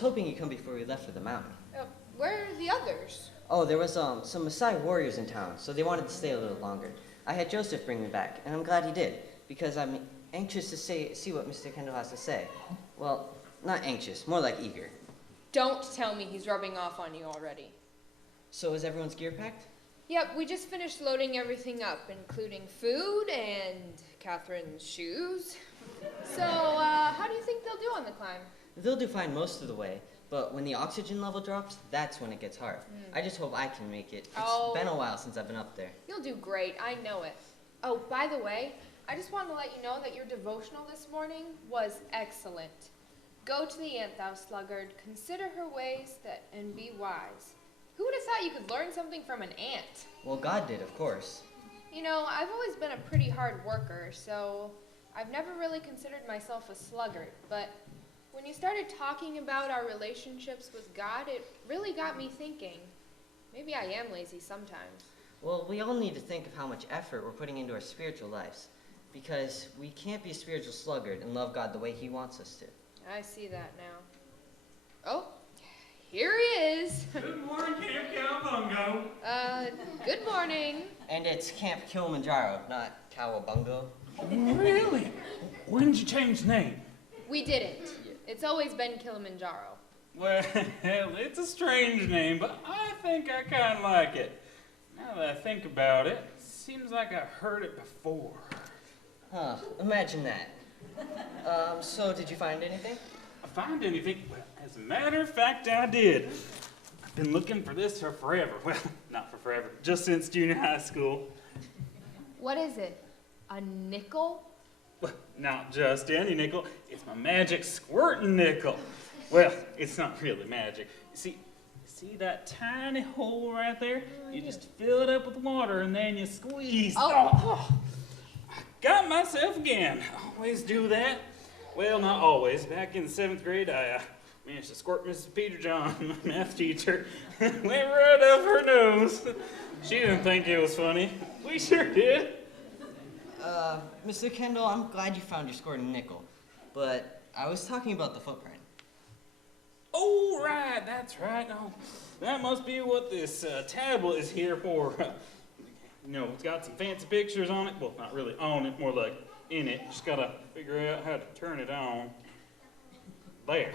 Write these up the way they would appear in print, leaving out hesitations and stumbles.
was hoping you'd come before we left for the mountain. Where are the others? Oh, there was some Maasai warriors in town, so they wanted to stay a little longer. I had Joseph bring me back, and I'm glad he did, because I'm anxious to see what Mr. Kendall has to say. Well, not anxious, more like eager. Don't tell me he's rubbing off on you already. So is everyone's gear packed? Yep, we just finished loading everything up, including food and Catherine's shoes. So, how do you think they'll do on the climb? They'll do fine most of the way, but when the oxygen level drops, that's when it gets hard. I just hope I can make it. It's been a while since I've been up there. You'll do great, I know it. Oh, by the way, I just wanted to let you know that your devotional this morning was excellent. Go to the ant, thou sluggard, consider her ways and be wise. Who would have thought you could learn something from an ant? Well, God did, of course. You know, I've always been a pretty hard worker, so I've never really considered myself a sluggard, but when you started talking about our relationships with God, it really got me thinking. Maybe I am lazy sometimes. Well, we all need to think of how much effort we're putting into our spiritual lives, because we can't be a spiritual sluggard and love God the way He wants us to. I see that now. Oh, here he is. Good morning, Camp Cowabungo. Good morning. And it's Camp Kilimanjaro, not Cowabungo. Really? When did you change the name? We didn't. It's always been Kilimanjaro. Well, it's a strange name, but I think I kind of like it. Now that I think about it, seems like I've heard it before. Huh, imagine that. So did you find anything? I find anything? Well, as a matter of fact, I did. I've been looking for this for forever. Well, not for forever, just since junior high school. What is it? A nickel? Well, not just any nickel. It's my magic squirting nickel. Well, it's not really magic. See that tiny hole right there? You just fill it up with water and then you squeeze. Oh. I got myself again. Always do that. Well, not always. Back in the 7th grade, I managed to squirt Mrs. Peterjohn, my math teacher. Went right up her nose. She didn't think it was funny. We sure did. Mr. Kendall, I'm glad you found your squirting nickel, but I was talking about the footprint. Oh, right, that's right. Oh, that must be what this tablet is here for. You know, it's got some fancy pictures on it. Well, not really on it, more like in it. Just gotta figure out how to turn it on. There.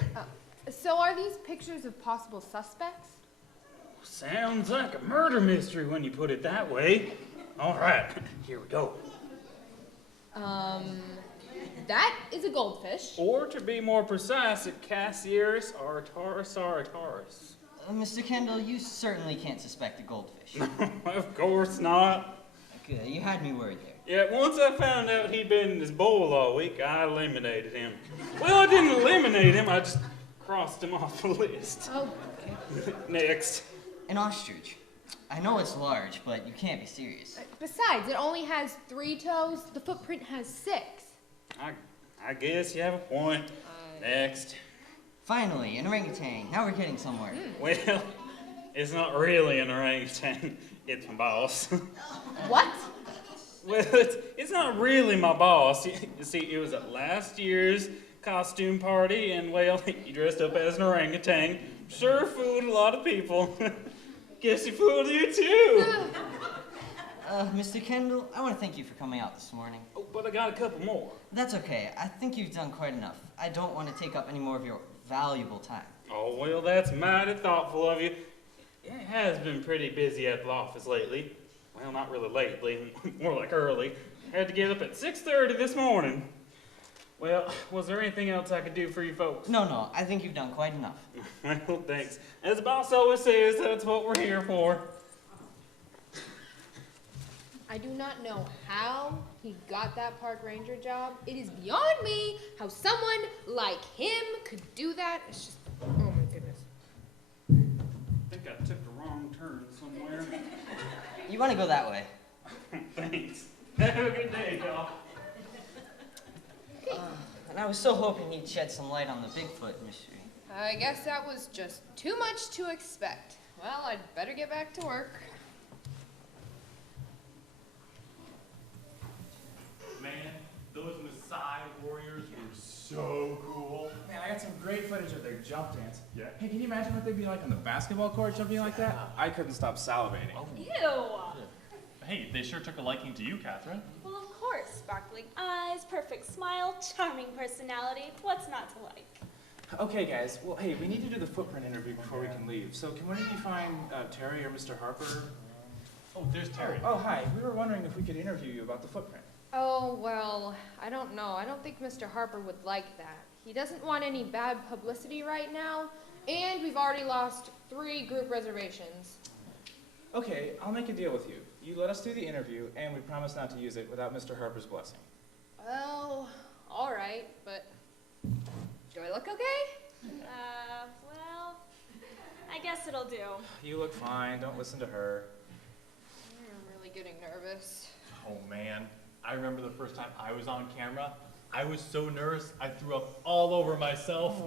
So are these pictures of possible suspects? Sounds like a murder mystery when you put it that way. All right, here we go. That is a goldfish. Or to be more precise, a Cassiaris artarsaurus. Mr. Kendall, you certainly can't suspect a goldfish. Of course not. Good, you had me worried there. Yeah, once I found out he'd been in his bowl all week, I eliminated him. Well, I didn't eliminate him, I just crossed him off the list. Oh. Next. An ostrich. I know it's large, but you can't be serious. Besides, it only has 3 toes. The footprint has 6. I guess you have a point. Next. Finally, an orangutan. Now we're getting somewhere. Well, it's not really an orangutan. It's my boss. What? Well, it's not really my boss. You see, it was at last year's costume party, and, well, he dressed up as an orangutan. Sure fooled a lot of people. Guess he fooled you, too. Mr. Kendall, I want to thank you for coming out this morning. Oh, but I got a couple more. That's okay. I think you've done quite enough. I don't want to take up any more of your valuable time. Oh, well, that's mighty thoughtful of you. It has been pretty busy at the office lately. Well, not really lately, more like early. Had to get up at 6:30 this morning. Well, was there anything else I could do for you folks? No, I think you've done quite enough. Well, thanks. As the boss always says, that's what we're here for. I do not know how he got that park ranger job. It is beyond me how someone like him could do that. It's just, oh my goodness. I think I took the wrong turn somewhere. You want to go that way? Thanks. Have a good day, y'all. And I was so hoping he'd shed some light on the Bigfoot mystery. I guess that was just too much to expect. Well, I'd better get back to work. Man, those Maasai warriors were so cool. Man, I got some great footage of their jump dance. Yeah. Hey, can you imagine what they'd be like on the basketball court jumping like that? I couldn't stop salivating. Ew. Hey, they sure took a liking to you, Catherine. Well, of course. Sparkling eyes, perfect smile, charming personality. What's not to like? Okay, guys. Well, hey, we need to do the footprint interview before we can leave. So can one of you find Terry or Mr. Harper? Oh, there's Terry. Oh, hi. We were wondering if we could interview you about the footprint. Oh, well, I don't know. I don't think Mr. Harper would like that. He doesn't want any bad publicity right now, and we've already lost 3 group reservations. Okay, I'll make a deal with you. You let us do the interview, and we promise not to use it without Mr. Harper's blessing. Well, all right, but do I look okay? Well, I guess it'll do. You look fine. Don't listen to her. I'm really getting nervous. Oh man, I remember the first time I was on camera. I was so nervous, I threw up all over myself.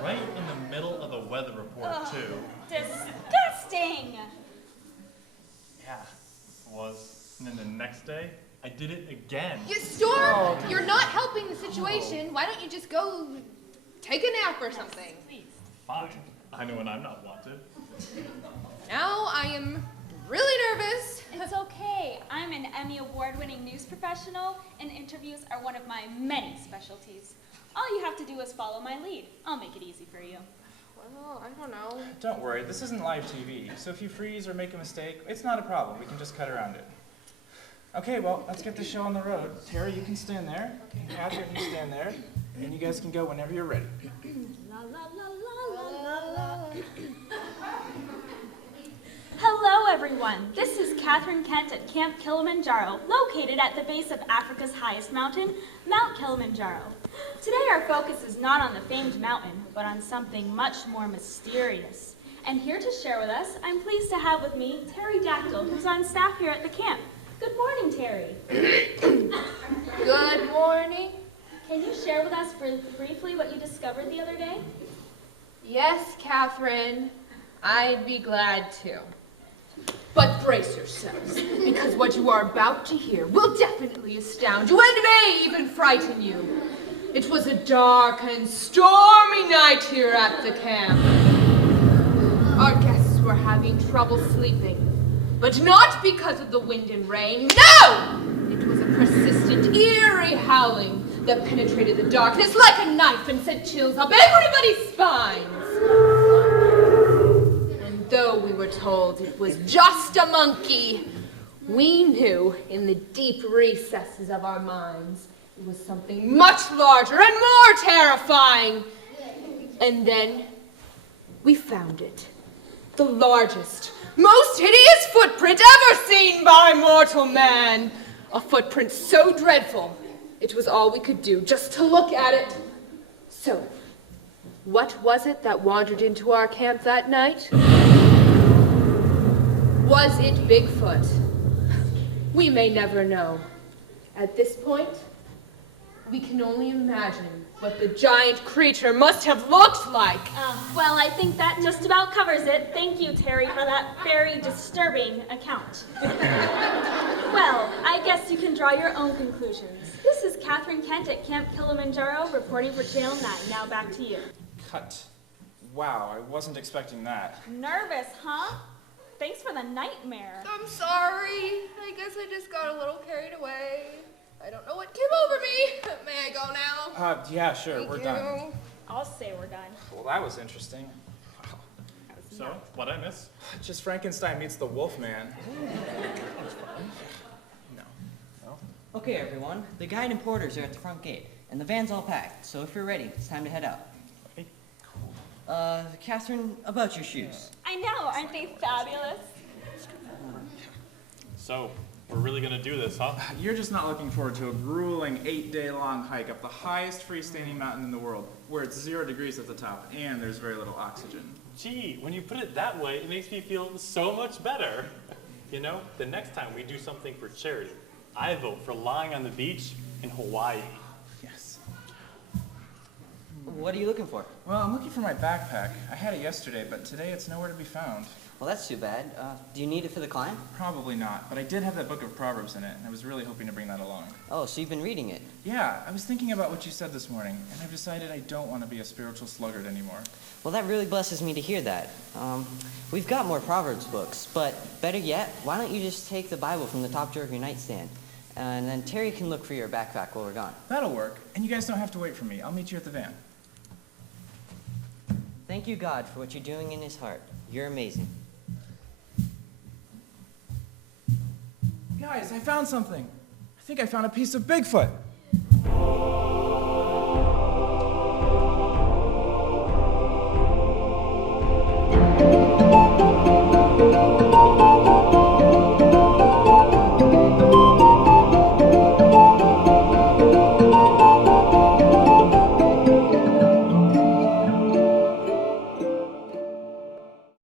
Right in the middle of the weather report, too. Disgusting! Yeah, it was. And then the next day, I did it again. You Storm, you're not helping the situation. Why don't you just go take a nap or something? Please. Fine. I know when I'm not wanted. Now I am really nervous. It's okay. I'm an Emmy Award-winning news professional, and interviews are one of my many specialties. All you have to do is follow my lead. I'll make it easy for you. Well, I don't know. Don't worry, this isn't live TV, so if you freeze or make a mistake, it's not a problem. We can just cut around it. Okay, well, let's get the show on the road. Terry, you can stand there. Catherine, you stand there. And you guys can go whenever you're ready. La la la la la la la. Hello, everyone. This is Catherine Kent at Camp Kilimanjaro, located at the base of Africa's highest mountain, Mount Kilimanjaro. Today, our focus is not on the famed mountain, but on something much more mysterious. And here to share with us, I'm pleased to have with me Terry Dactyl, who's on staff here at the camp. Good morning, Terry. Good morning. Can you share with us briefly what you discovered the other day? Yes, Catherine, I'd be glad to. But brace yourselves, because what you are about to hear will definitely astound you and may even frighten you. It was a dark and stormy night here at the camp. Our guests were having trouble sleeping, but not because of the wind and rain. No! It was a persistent, eerie howling that penetrated the darkness like a knife and sent chills up everybody's spines. And though we were told it was just a monkey, we knew in the deep recesses of our minds it was something much larger and more terrifying. And then we found it. The largest, most hideous footprint ever seen by mortal man. A footprint so dreadful, it was all we could do just to look at it. So, what was it that wandered into our camp that night? Was it Bigfoot? We may never know. At this point, we can only imagine what the giant creature must have looked like. Well, I think that just about covers it. Thank you, Terry, for that very disturbing account. Well, I guess you can draw your own conclusions. This is Catherine Kent at Camp Kilimanjaro reporting for Channel 9. Now back to you. Cut. Wow, I wasn't expecting that. Nervous, huh? Thanks for the nightmare. I'm sorry. I guess I just got a little carried away. I don't know what came over me. May I go now? Yeah, sure, Thank we're you. done. I'll say we're done. Well, that was interesting. So, what'd I miss? Just Frankenstein meets the Wolfman. No. Okay, everyone. The guide and porters are at the front gate, and the van's all packed, so if you're ready, it's time to head out. Okay, Catherine, about your shoes. I know, aren't they fabulous? So, we're really gonna do this, huh? You're just not looking forward to a grueling 8-day-long hike up the highest freestanding mountain in the world, where it's 0 degrees at the top and there's very little oxygen. Gee, when you put it that way, it makes me feel so much better. You know, the next time we do something for charity, I vote for lying on the beach in Hawaii. Yes. What are you looking for? Well, I'm looking for my backpack. I had it yesterday, but today it's nowhere to be found. Well, that's too bad. Do you need it for the climb? Probably not, but I did have that book of Proverbs in it, and I was really hoping to bring that along. Oh, so you've been reading it. Yeah, I was thinking about what you said this morning, and I've decided I don't want to be a spiritual sluggard anymore. Well, that really blesses me to hear that. We've got more Proverbs books, but better yet, why don't you just take the Bible from the top drawer of your nightstand, and then Terry can look for your backpack while we're gone. That'll work, and you guys don't have to wait for me. I'll meet you at the van. Thank you, God, for what you're doing in his heart. You're amazing. Guys, I found something. I think I found a piece of Bigfoot.